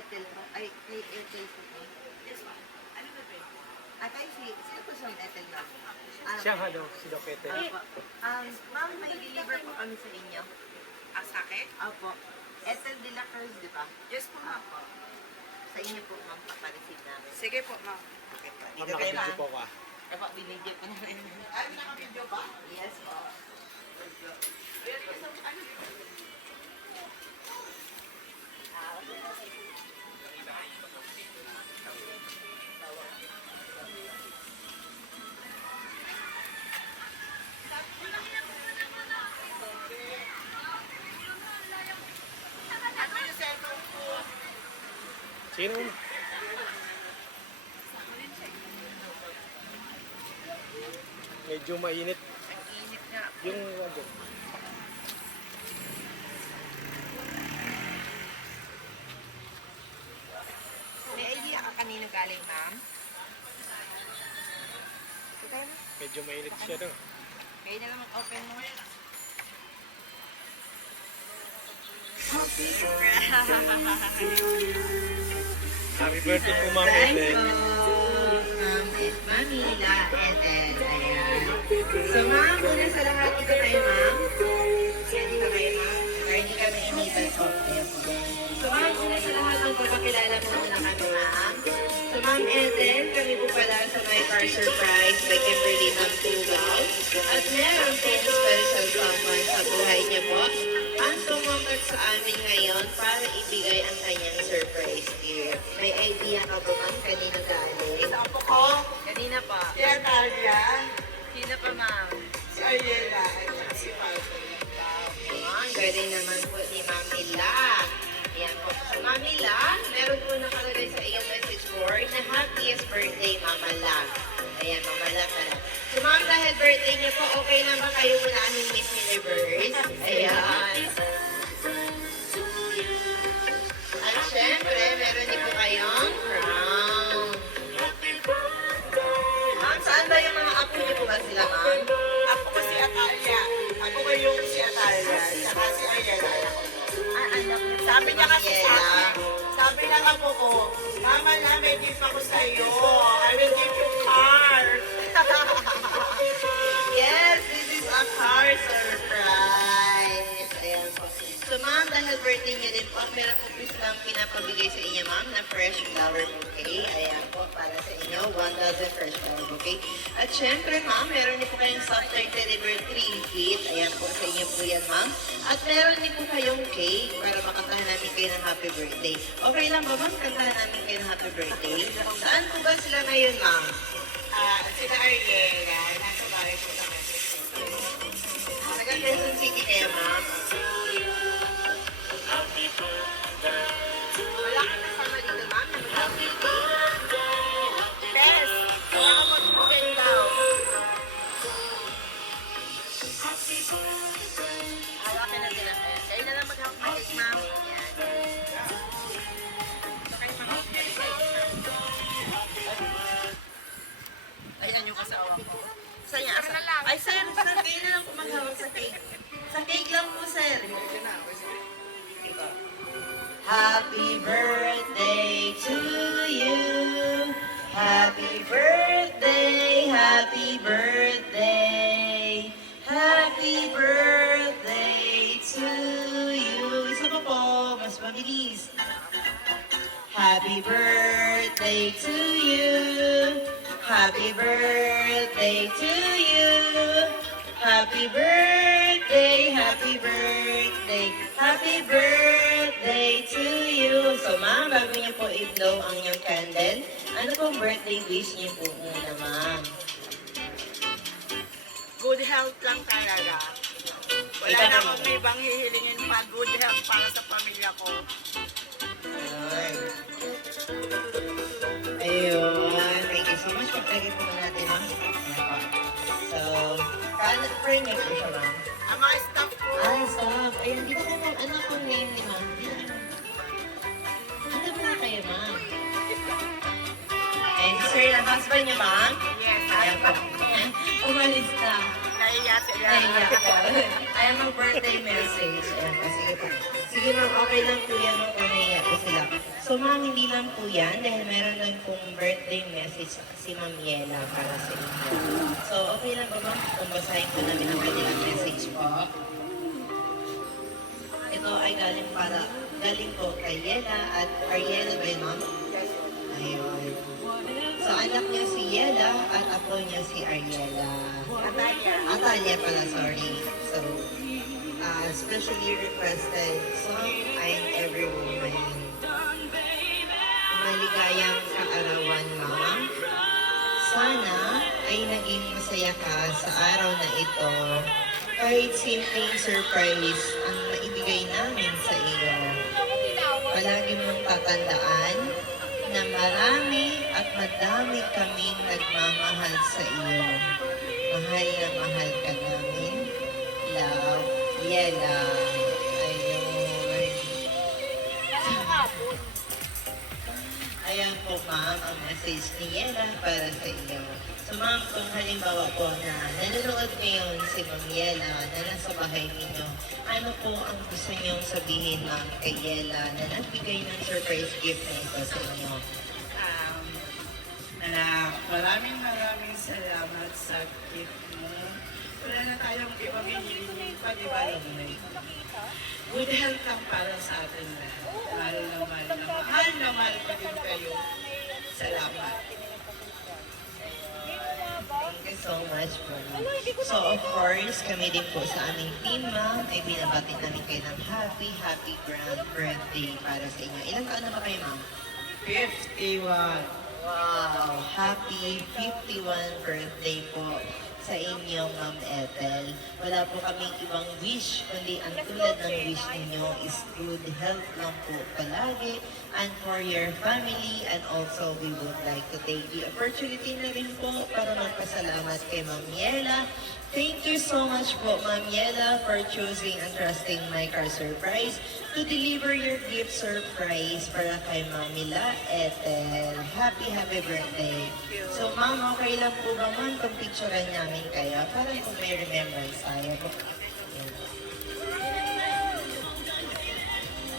Ethel po. Ay, kay Ethel po. Yes, ma'am. Ano ba ba? At ay, sino po siyang Ethel na? Siya nga daw, si Doc Ethel. Ma'am, may deliver po kami sa inyo. Sa akin? Opo. Ethel de la Cruz, di ba? Yes po, ma'am. Opo. Sa inyo po, ma'am, papareceive namin. Sige po, ma'am. Okay po. Ma'am, Dito kayo, nakabidyo ma'am. po ka. Opo, binigyan po namin. Ay, naka-video ba? Yes po. Ano yung cellphone ko? Sino? Medyo mainit Ang init nga. yung ano. May idea ka kanina galing, ma'am? Okay na. Medyo mainit siya no. Kayo na lang mag-open mo. Happy birthday po Ma'am Ethel. Ma'am, it's Manila Ethel. Ayan. So, ma'am, una sa lahat, ito tayo, ma'am. Ready ba kayo, ma'am? Ready kami initan po. So, ma'am, una sa lahat, magpapakilala mo muna kami, ma'am. So, ma'am Ethel, kami po pala sa My Car Surprise by Kimberly Ma'am Tugaw. At meron pong special someone sa buhay niyo po ang tumambag sa amin ngayon para ibigay ang kanyang surprise gift. May idea ka ba, ma'am, kanina galing? Sa apo ko, Kanina pa. si Atalia, Sino pa, ma'am? si Ariela, at saka si Paco. Ang galing naman po ni Ma'am Mila. Ayan po. So, Ma'am Mila, meron po nakalagay sa iyong message board na happiest birthday, Mama La. Ayan, Mama La pala. So, Ma'am, dahil birthday niyo po, okay lang ba kayo muna aming Miss Universe? Ayan. At syempre, meron din po kayong crown. Ma'am, saan ba yung mga apo niyo po ba sila, ma'am? Ako ko si Atalia. Ako ko yung si Atalia. Saka si Ariela, anak ko. Anak niyo. Sabi niya kasi sa Mariela. akin, sabi ng apo ko, Mama na, may gift ako sa'yo. I will give you car. Yes, this is a car surprise. Ayan po. So, ma'am, dahil birthday niyo din po, meron po po silang pinapabigay sa inyo, ma'am, na fresh flower bouquet. Ayan po, para sa inyo, 1,000 fresh flower bouquet. At syempre, ma'am, meron din po kayong soft toy deliver 3 kit. Ayan po, sa inyo po yan, ma'am. At meron din po kayong cake para makantahan namin kayo ng happy birthday. Okay lang ba, ma'am, kantahan namin kayo ng happy birthday? Saan po ba sila ngayon, ma'am? Sila Ariela, nasa bahay ko sa Taga Quezon City kayo, ma'am. Wala ka kasama dito, ma'am, na mag-happy Bes, kaya ako mag-bugay daw. Hawakan natin ang ayan. Kayo na lang mag-happy cake, ma'am. Ayan. So, kayo mag-happy cake. Ayan yung kasawa ko. Saan niya? Ay, sir, kayo na lang po maghawak sa cake. Sa cake lang po, sir. Happy birthday to you. Happy birthday, happy birthday. Happy birthday to you. Isa pa po, mas mabilis. Happy birthday to you. Happy birthday to you. Happy birthday, happy birthday, happy birthday to you. So, ma'am, bago niyo po i-blow ang inyong candle, ano pong birthday wish niyo po muna, ma'am? Good health lang talaga. Wala Ikaw na naman. akong ibang hihilingin pa. Good health para sa pamilya ko. Ayun. Thank you so much. Pagpagay po natin, ma'am. Ayan po. So, pray niyo po siya, ma'am. Ang mga staff ko, Ay, stop. Ayun, dito ko, ma'am. Ano pong name ni ma'am? Ano ba na kayo, ma'am? And sir, ang husband niyo, ma'am? yes, Ayan po. Umalis na. naiya sila. Naiyak ka. Ayan ang birthday message. Ayan po, sige po. Sige ma'am, okay lang po yan kung naiyak po sila. So So ma'am, hindi lang po yan dahil meron lang pong birthday message si Ma'am Yela para sa inyo. So okay lang ba ma'am kung basahin po namin ang kanilang message po? Ito ay galing po kay Yela at Ariela ba yun, ma'am? Ayun. So anak niya si Yela at apo niya si Ariela. Atalia pala, sorry. So, specially requested song I'm Every Woman. Maligayang kaarawan, ma'am. Sana ay naging masaya ka sa araw na ito. Kahit simpleng surprise ang maibigay namin sa iyo. Palagi mong tatandaan na marami at madami kaming nagmamahal sa iyo. Mahal na mahal ka namin. Love, Yela. Ayun. Ayan po ma'am, ang message ni Yela para sa iyo. So ma'am, kung halimbawa po na nanonood ngayon si Ma'am Yela na nasa bahay ninyo, ano po ang gusto niyong sabihin ma'am kay Yela na nagbigay ng surprise gift na ito sa inyo? Maraming salamat sa gift mo. Wala na tayong ibang hinihingi pa, di ba, Lomay? Good health lang para sa atin lahat. Mahal na mahal ko din kayo. Salamat. Thank you so much po. So of course, kami din po sa aming team ma'am ay binabati namin kayo ng happy grand birthday para sa inyo. Ilang taon na ba kayo ma'am? 51. Wow! Happy 51 birthday po sa inyo, Ma'am Ethel. Wala po kaming ibang wish, kundi ang tulad ng wish ninyo is good health lang po palagi and for your family, and also we would like to take the opportunity na rin po para magpasalamat kay Ma'am Yela. Thank you so much po, Ma'am Yela, for choosing and trusting My Car Surprise to deliver your gift surprise para kay Mamila Ethel. Happy birthday. So, ma'am, okay lang po ba man kung picturean namin kayo para kung may remembrance tayo? Yan.